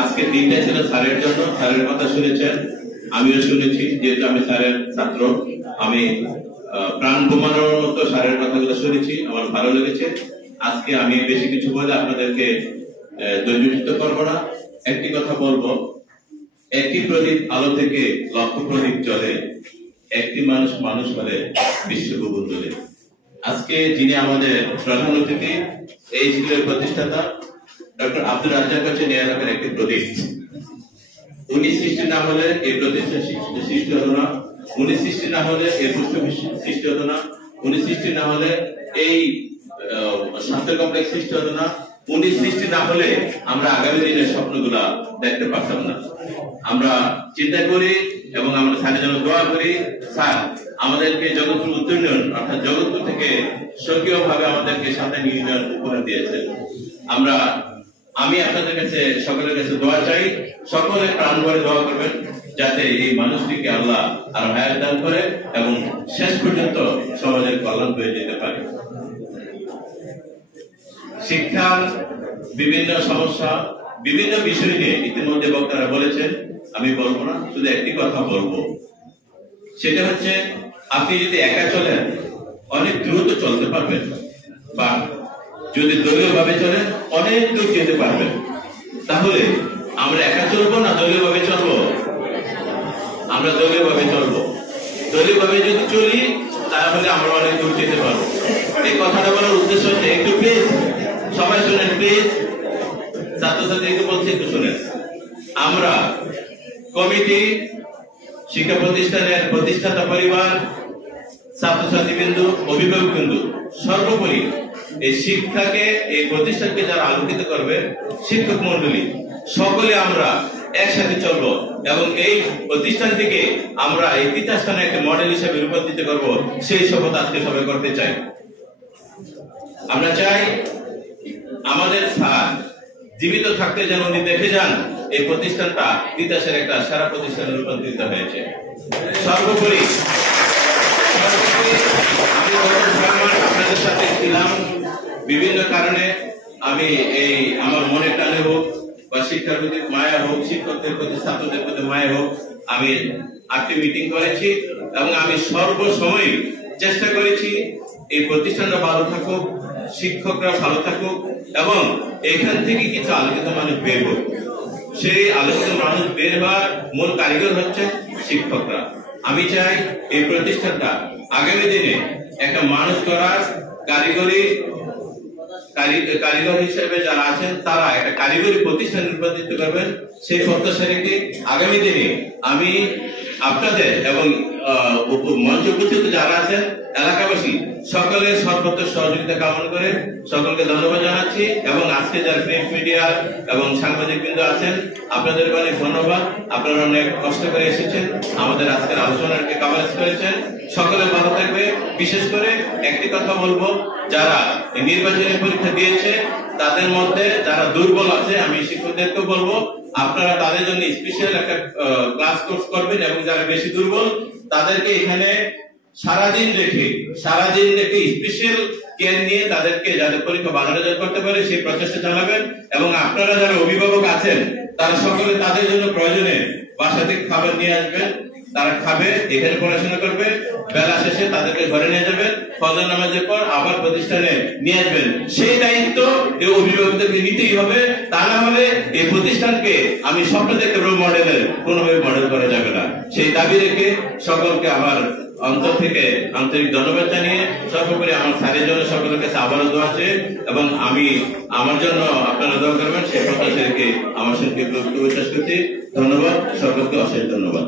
আজকে দিনটা ছিল স্যারের জন্য, স্যারের কথা শুনেছেন, আমিও শুনেছি, যেহেতু আমি স্যারের ছাত্র। আমি প্রাণ বোমানোর মতো স্যারের কথাগুলো শুনেছি, আমার ভালো লেগেছে। আজকে আমি বেশি কিছু বলে আপনাদেরকে দৈর্যচ্যুত করবো না। একটি কথা বলবো, একটি প্রদীপ আলো থেকে লক্ষ প্রদীপ জ্বলে, একটি মানুষ মানুষ হলে বিশ্বভুবন জ্বলে। আজকে যিনি আমাদের প্রধান অতিথি, এই স্কুলের প্রতিষ্ঠাতা ডক্টর আব্দুর রাজ্জাক হচ্ছে নিয়ারকের একটি প্রদীপ। উনি সৃষ্টি না হলে এই প্রতিষ্ঠান সৃষ্টি হতো না, উনি সৃষ্টি না হলে এই পুষ্প সৃষ্টি হতো না, উনি সৃষ্টি না হলে এই স্বাস্থ্য কমপ্লেক্স সৃষ্টি হতো না, উনি সৃষ্টি না হলে আমরা আগামী দিনের স্বপ্নগুলা দেখতে পারতাম না। আমরা চিন্তা করি এবং আমরা স্যারের জন্য দোয়া করি, স্যার আমাদেরকে জগৎপুর উত্তরণ অর্থাৎ জগৎপুর থেকে স্বকীয় ভাবে আমাদেরকে সাথে নিয়ে যাওয়ার উপহার দিয়েছেন। আমি আপনাদের কাছে সকলের কাছে দোয়া চাই, সকলে প্রাণ ভরে দোয়া করবেন যাতে এই মানুষটিকে আল্লাহ আর হায়াত দান করে এবং শেষ পর্যন্ত সমাজের কল্যাণ হয়ে যেতে পারে। শিক্ষার বিভিন্ন সমস্যা, বিভিন্ন বিষয় নিয়ে ইতিমধ্যে বক্তারা বলেছেন, আমি বলবো না, শুধু একটি কথা বলবো, সেটা হচ্ছে আপনি যদি একা চলেন অনেক দ্রুত চলতে পারবেন, বা যদি দলীয় ভাবে চলেন অনেক দূর যেতে পারবেন। তাহলে আমরা একা চলবো না দলীয় ভাবে চলবো? আমরা দলীয় ভাবে চলবো। দলীয় ভাবে যদি চলি তাহলে আমরা অনেক দূর যেতে পারবো। এই কথাটা বলার উদ্দেশ্য হচ্ছে, একটু প্লিজ সবাই শুনেন, প্লিজ ছাত্রছাত্রীকে বলছি একটু শুনেন। আমরা কমিটি, শিক্ষা প্রতিষ্ঠানের প্রতিষ্ঠাতা পরিবার, ছাত্রছাত্রীবৃন্দ, অভিভাবকবৃন্দ, সর্বোপরি এই শিক্ষাকে, এই প্রতিষ্ঠানকে যারা আলোকিত করবে, শিক্ষক মন্ডলী, সকলে আমরা একসাথে চলবো এবং এই প্রতিষ্ঠানটিকে আমরা এই পীঠস্থানে একটা মডেল হিসেবে রূপান্তরিত করব, সেই শপথ আজকে সবাই করতে চাই। আমরা চাই আমাদের স্যার জীবিত থাকতে যেন উনি দেখে যান এই প্রতিষ্ঠানটা তিতাসের একটা সারা প্রতিষ্ঠানে রূপান্তরিত হয়েছে। সর্বোপরি আপনাদের সাথে ছিলাম বিভিন্ন কারণে, আমি এই আমার মনের টানে হোক বা শিক্ষার প্রতি মায়া হোক, শিক্ষকদের প্রতি ছাত্রদের প্রতি মায়া হোক, আমি 8টি মিটিং করেছি এবং আমি সর্বসময় চেষ্টা করেছি এই প্রতিষ্ঠানটা ভালো থাকুক, শিক্ষকরা ভালো থাকুক এবং এখান থেকে কিছু আলোকিত মানুষ বের হোক। সেই আলোকিত মানুষ বের হওয়ার মূল কারিগর হচ্ছে শিক্ষকরা। আমি চাই এই প্রতিষ্ঠানটা আগামী দিনে একটা মানুষ করার কারিগর হিসেবে যারা আছেন তারা একটা কারিগরি প্রতিষ্ঠান রূপান্তরিত করবেন। সেই প্রত্যাশা রেখে আগামী দিনে আমি আপনাদের এবং মঞ্চ উপস্থিত যারা আছেন এলাকাবাসী সকলের সর্বোচ্চ সহযোগিতা কামনা করে সকলকে ধন্যবাদ জানাচ্ছি এবং আজকে যারা প্রিন্ট মিডিয়া এবং সাংবাদিক বৃন্দ আছেন আপনাদের অনেক ধন্যবাদ। আপনারা অনেক কষ্ট করে এসেছেন, আমাদের আজকের আলোচনাকে কভারেজ করেছেন। সকলে ভালো থাকবে। বিশেষ করে একটি কথা বলবো, যারা নির্বাচনী পরীক্ষা দিয়েছে তাদের মধ্যে যারা দুর্বল আছে, আমি শিক্ষকদেরকে বলবো আপনারা তাদের জন্য স্পেশাল একটা ক্লাস কোর্স করবেন এবং যারা বেশি দুর্বল তাদেরকে এখানে সারাদিন রেখে স্পেশাল কেয়ার নিয়ে তাদেরকে যাতে পরীক্ষা ভালো রেজাল্ট করতে পারে সেই প্রচেষ্টা চালাবেন। এবং আপনারা যারা অভিভাবক আছেন তারা সকলে তাদের জন্য প্রয়োজনে বাসা থেকে খাবার নিয়ে আসবেন, তারা খাবে, এখানে পড়াশোনা করবে, বেলা শেষে তাদেরকে ঘরে নিয়ে যাবেন, ফজর নামাজের পর আবার প্রতিষ্ঠানে নিয়ে আসবেন। সেই দায়িত্ব এই অভিভাবকদেরকে নিতেই হবে, তা না হলে এই প্রতিষ্ঠানকে আমি স্বপ্ন দেখতে রোল মডেলের কোনোভাবে মডেল করা যাবে না। সেই দাবি রেখে সকলকে আমার অন্তর থেকে আন্তরিক ধন্যবাদ জানিয়ে সর্বোপরি আমার স্যারের জন্য সকলের কাছে আবারও দোয়া আছে এবং আমি আমার জন্য আপনারা দোয়া করবেন সেই প্রত্যাশা রেখে আমার সঙ্গে বিশ্বাস করছি। ধন্যবাদ, সকলকে অশেষ ধন্যবাদ।